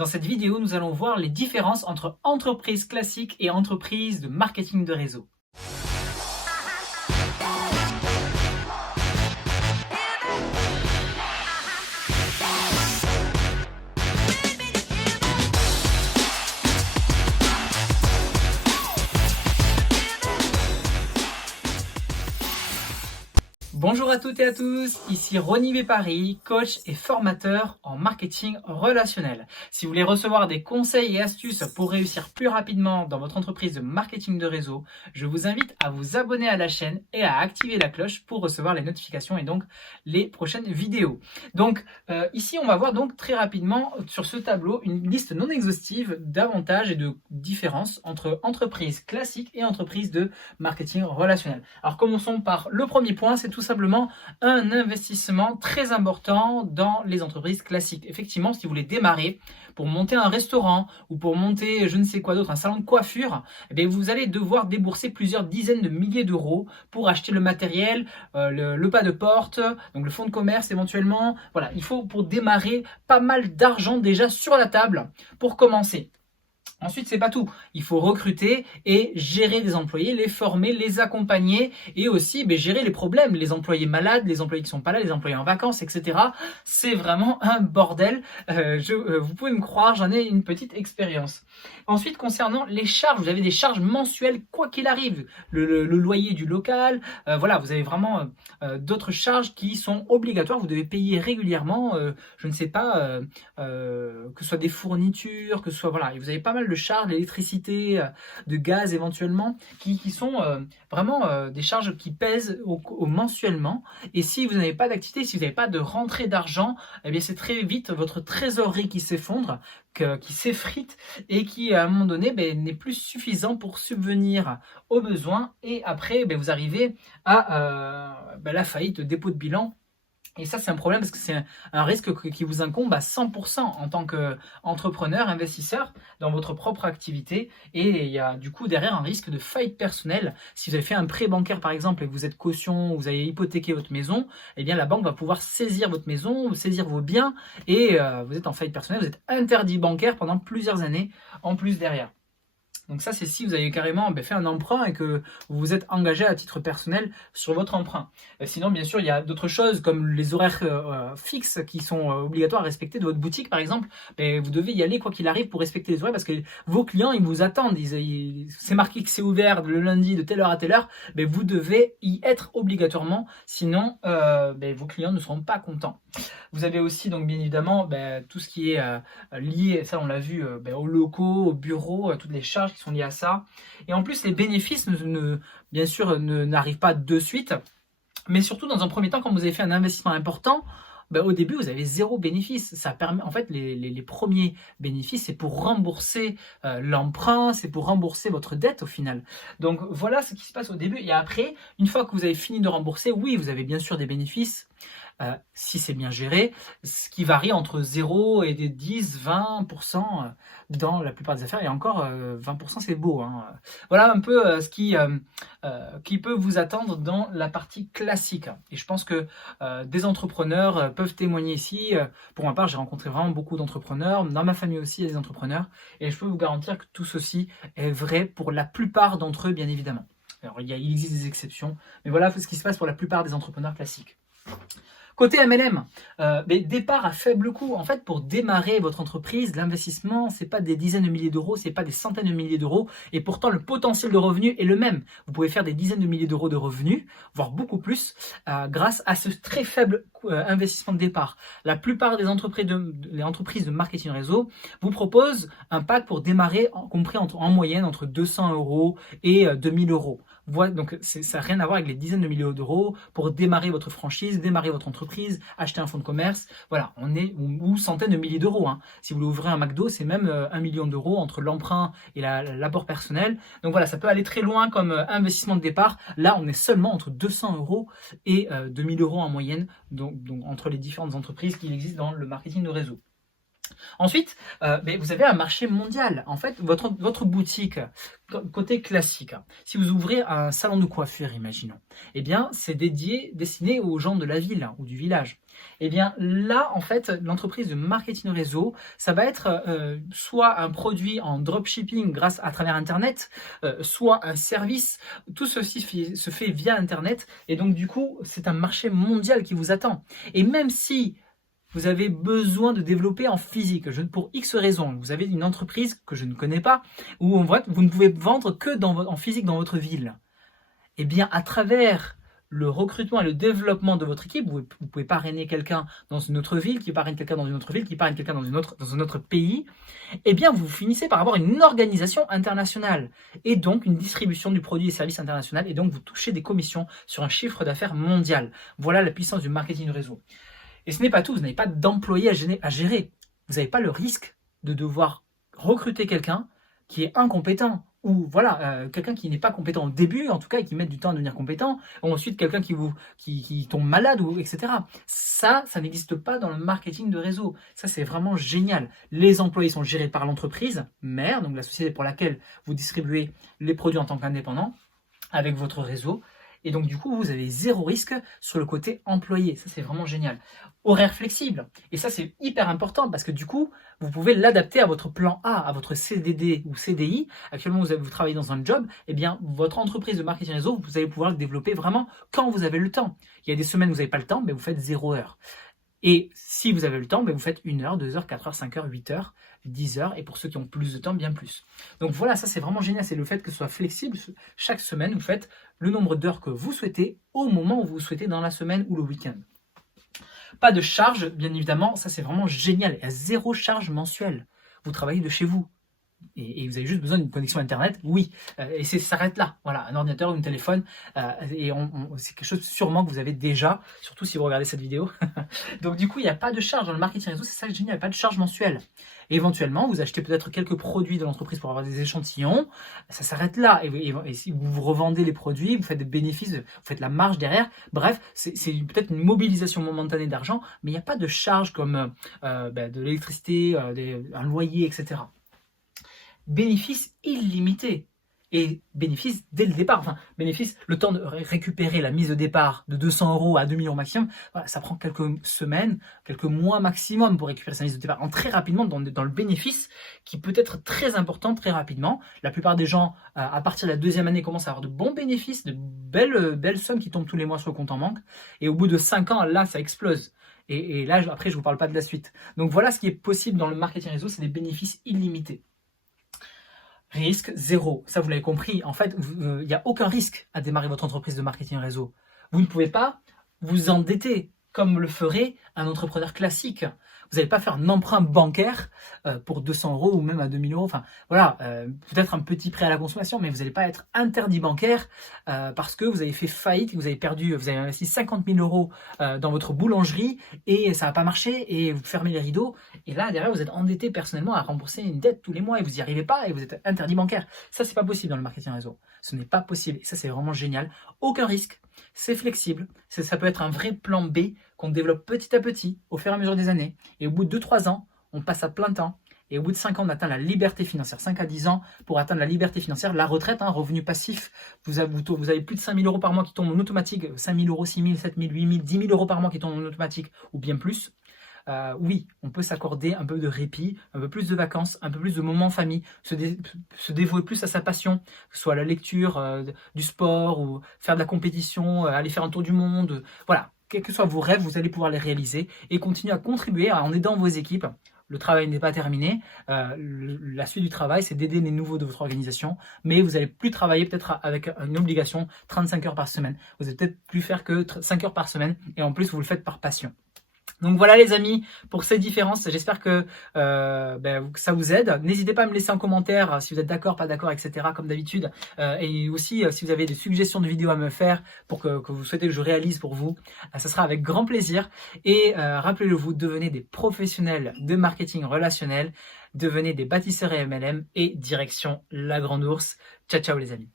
Dans cette vidéo, nous allons voir les différences entre entreprise classique et entreprise de marketing de réseau. Bonjour à toutes et à tous, ici Ronny Bépari, coach et formateur en marketing relationnel. Si vous voulez recevoir des conseils et astuces pour réussir plus rapidement dans votre entreprise de marketing de réseau, je vous invite à vous abonner à la chaîne et à activer la cloche pour recevoir les notifications et donc les prochaines vidéos. Donc ici on va voir donc très rapidement sur ce tableau une liste non exhaustive d'avantages et de différences entre entreprises classiques et entreprises de marketing relationnel. Alors commençons par le premier point, c'est tout simplement un investissement très important dans les entreprises classiques. Effectivement, si vous voulez démarrer pour monter un restaurant ou pour monter je ne sais quoi d'autre, un salon de coiffure, eh bien, vous allez devoir débourser plusieurs dizaines de milliers d'euros pour acheter le matériel, le pas de porte, donc le fonds de commerce éventuellement. Voilà, il faut pour démarrer pas mal d'argent déjà sur la table pour commencer. Ensuite, c'est pas tout. Il faut recruter et gérer des employés, les former, les accompagner et aussi gérer les problèmes, les employés malades, les employés qui sont pas là, les employés en vacances, etc. C'est vraiment un bordel. Vous pouvez me croire, j'en ai une petite expérience. Ensuite, concernant les charges, vous avez des charges mensuelles quoi qu'il arrive. Le loyer du local, voilà, vous avez vraiment d'autres charges qui sont obligatoires. Vous devez payer régulièrement, je ne sais pas, que ce soit des fournitures, que ce soit, voilà, et vous avez pas mal de charges, d'électricité, de gaz éventuellement, qui sont vraiment des charges qui pèsent mensuellement. Et si vous n'avez pas d'activité, si vous n'avez pas de rentrée d'argent, eh bien c'est très vite votre trésorerie qui s'effondre, qui s'effrite et qui à un moment donné n'est plus suffisant pour subvenir aux besoins. Et après vous arrivez à la faillite, le dépôt de bilan. Et ça, c'est un problème parce que c'est un risque qui vous incombe à 100% en tant qu'entrepreneur, investisseur dans votre propre activité. Et il y a du coup derrière un risque de faillite personnelle. Si vous avez fait un prêt bancaire par exemple et que vous êtes caution, vous avez hypothéqué votre maison, eh bien la banque va pouvoir saisir votre maison, saisir vos biens et vous êtes en faillite personnelle, vous êtes interdit bancaire pendant plusieurs années en plus derrière. Donc ça, c'est si vous avez carrément fait un emprunt et que vous vous êtes engagé à titre personnel sur votre emprunt. Sinon, bien sûr, il y a d'autres choses comme les horaires fixes qui sont obligatoires à respecter de votre boutique, par exemple. Vous devez y aller quoi qu'il arrive pour respecter les horaires parce que vos clients, ils vous attendent. C'est marqué que c'est ouvert le lundi de telle heure à telle heure. Vous devez y être obligatoirement. Sinon, vos clients ne seront pas contents. Vous avez aussi, donc bien évidemment, tout ce qui est lié, ça on l'a vu, aux locaux, aux bureaux, toutes les charges qui sont liées à ça. Et en plus, les bénéfices, bien sûr, n'arrivent pas de suite. Mais surtout, dans un premier temps, quand vous avez fait un investissement important, au début, vous avez zéro bénéfice. Ça permet, en fait, les premiers bénéfices, c'est pour rembourser l'emprunt, c'est pour rembourser votre dette au final. Donc voilà ce qui se passe au début. Et après, une fois que vous avez fini de rembourser, oui, vous avez bien sûr des bénéfices. Si c'est bien géré, ce qui varie entre 0 et des 10-20% dans la plupart des affaires, et encore 20% c'est beau. Voilà un peu ce qui peut vous attendre dans la partie classique. Et je pense que des entrepreneurs peuvent témoigner ici. Pour ma part, j'ai rencontré vraiment beaucoup d'entrepreneurs. Dans ma famille aussi, il y a des entrepreneurs. Et je peux vous garantir que tout ceci est vrai pour la plupart d'entre eux, bien évidemment. Alors, il existe des exceptions, mais voilà ce qui se passe pour la plupart des entrepreneurs classiques. Côté MLM, départ à faible coût. En fait, pour démarrer votre entreprise, l'investissement, c'est pas des dizaines de milliers d'euros, c'est pas des centaines de milliers d'euros. Et pourtant, le potentiel de revenus est le même. Vous pouvez faire des dizaines de milliers d'euros de revenus, voire beaucoup plus, grâce à ce très faible investissement de départ. La plupart des entreprises de marketing réseau vous proposent un pack pour démarrer, compris en moyenne entre 200 euros et 2000 euros. Voilà, donc ça n'a rien à voir avec les dizaines de milliers d'euros pour démarrer votre franchise, démarrer votre entreprise, acheter un fonds de commerce. Voilà, on est ou centaines de milliers d'euros. Si vous voulez ouvrir un McDo, c'est même 1 million d'euros entre l'emprunt et l'apport personnel. Donc voilà, ça peut aller très loin comme investissement de départ. Là, on est seulement entre 200 euros et 2000 euros en moyenne, donc entre les différentes entreprises qui existent dans le marketing de réseau. Ensuite, vous avez un marché mondial. En fait, votre boutique, côté classique, si vous ouvrez un salon de coiffure, imaginons, eh bien, c'est destiné aux gens de la ville ou du village. Eh bien, là, en fait, l'entreprise de marketing réseau, ça va être soit un produit en dropshipping grâce à travers Internet, soit un service. Tout ceci se fait via Internet. Et donc, du coup, c'est un marché mondial qui vous attend. Et même si vous avez besoin de développer en physique, pour X raisons, vous avez une entreprise que je ne connais pas, où vous ne pouvez vendre que en physique dans votre ville. Eh bien, à travers le recrutement et le développement de votre équipe, vous pouvez parrainer quelqu'un dans une autre ville, qui parraine quelqu'un dans une autre ville, qui parraine quelqu'un dans un autre pays, eh bien, vous finissez par avoir une organisation internationale et donc une distribution du produit et services international, et donc vous touchez des commissions sur un chiffre d'affaires mondial. Voilà la puissance du marketing réseau. Et ce n'est pas tout, vous n'avez pas d'employés à gérer. Vous n'avez pas le risque de devoir recruter quelqu'un qui est incompétent, ou voilà, quelqu'un qui n'est pas compétent au début, en tout cas, et qui met du temps à devenir compétent, ou ensuite quelqu'un qui tombe malade, etc. Ça n'existe pas dans le marketing de réseau. Ça, c'est vraiment génial. Les employés sont gérés par l'entreprise mère, donc la société pour laquelle vous distribuez les produits en tant qu'indépendant, avec votre réseau. Et donc, du coup, vous avez zéro risque sur le côté employé. Ça, c'est vraiment génial. Horaire flexible. Et ça, c'est hyper important parce que du coup, vous pouvez l'adapter à votre plan A, à votre CDD ou CDI. Actuellement, vous travaillez dans un job. Eh bien, votre entreprise de marketing réseau, vous allez pouvoir le développer vraiment quand vous avez le temps. Il y a des semaines où vous n'avez pas le temps, mais vous faites 0 heure. Et si vous avez le temps, vous faites 1 heure, 2 heures, 4 heures, 5 heures, 8 heures, 10 heures, et pour ceux qui ont plus de temps, bien plus. Donc voilà, ça c'est vraiment génial, c'est le fait que ce soit flexible. Chaque semaine, vous faites le nombre d'heures que vous souhaitez au moment où vous souhaitez dans la semaine ou le week-end. Pas de charge, bien évidemment, ça c'est vraiment génial. Il y a 0 charge mensuelle. Vous travaillez de chez vous. Et vous avez juste besoin d'une connexion Internet, oui, et ça s'arrête là, voilà, un ordinateur ou un téléphone, et c'est quelque chose sûrement que vous avez déjà, surtout si vous regardez cette vidéo. Donc du coup, il n'y a pas de charge dans le marketing réseau, c'est ça qui est génial, il n'y a pas de charge mensuelle. Et éventuellement, vous achetez peut-être quelques produits de l'entreprise pour avoir des échantillons, ça s'arrête là, et si vous revendez les produits, vous faites des bénéfices, vous faites la marge derrière, bref, c'est peut-être une mobilisation momentanée d'argent, mais il n'y a pas de charge comme de l'électricité, un loyer, etc. Bénéfice illimité et bénéfice dès le départ. Enfin, bénéfice, le temps de récupérer la mise de départ de 200 € à 2 millions maximum, voilà, ça prend quelques semaines, quelques mois maximum pour récupérer sa mise de départ. Très rapidement dans le bénéfice qui peut être très important très rapidement. La plupart des gens, à partir de la 2e année, commencent à avoir de bons bénéfices, de belles sommes qui tombent tous les mois sur le compte en banque. Et au bout de 5 ans, là, ça explose. Et là, après, je ne vous parle pas de la suite. Donc voilà ce qui est possible dans le marketing réseau, c'est des bénéfices illimités. Risque zéro, ça vous l'avez compris. En fait, il n'y a aucun risque à démarrer votre entreprise de marketing réseau. Vous ne pouvez pas vous endetter comme le ferait un entrepreneur classique. Vous n'allez pas faire un emprunt bancaire pour 200 € ou même à 2000 €. Enfin, voilà, peut-être un petit prêt à la consommation, mais vous n'allez pas être interdit bancaire parce que vous avez fait faillite, vous avez investi 50 000 € dans votre boulangerie et ça n'a pas marché et vous fermez les rideaux. Et là, derrière, vous êtes endetté personnellement à rembourser une dette tous les mois et vous n'y arrivez pas et vous êtes interdit bancaire. Ça, c'est pas possible dans le marketing réseau. Ce n'est pas possible. Et ça, c'est vraiment génial. Aucun risque. C'est flexible. Ça peut être un vrai plan B qu'on développe petit à petit au fur et à mesure des années. Et au bout de 2-3 ans, on passe à plein temps. Et au bout de 5 ans, on atteint la liberté financière. 5 à 10 ans pour atteindre la liberté financière. La retraite, revenu passif. Vous avez plus de 5 000 € par mois qui tombent en automatique. 5 000 €, 6 000, 7 000, 8 000, 10 000 € par mois qui tombent en automatique ou bien plus. Oui, on peut s'accorder un peu de répit, un peu plus de vacances, un peu plus de moments en famille, se dévouer plus à sa passion, que ce soit la lecture, du sport ou faire de la compétition, aller faire un tour du monde. Voilà, quels que soient vos rêves, vous allez pouvoir les réaliser et continuer à contribuer en aidant vos équipes. Le travail n'est pas terminé. La suite du travail, c'est d'aider les nouveaux de votre organisation. Mais vous n'allez plus travailler peut-être avec une obligation 35 heures par semaine. Vous n'allez peut-être plus faire que 5 heures par semaine. Et en plus, vous le faites par passion. Donc voilà les amis, pour ces différences, j'espère que ça vous aide. N'hésitez pas à me laisser en commentaire si vous êtes d'accord, pas d'accord, etc. comme d'habitude. Et aussi si vous avez des suggestions de vidéos à me faire pour que vous souhaitez que je réalise pour vous, ça sera avec grand plaisir. Et rappelez-le-vous, devenez des professionnels de marketing relationnel, devenez des bâtisseurs et MLM et direction la Grande Ourse. Ciao ciao les amis.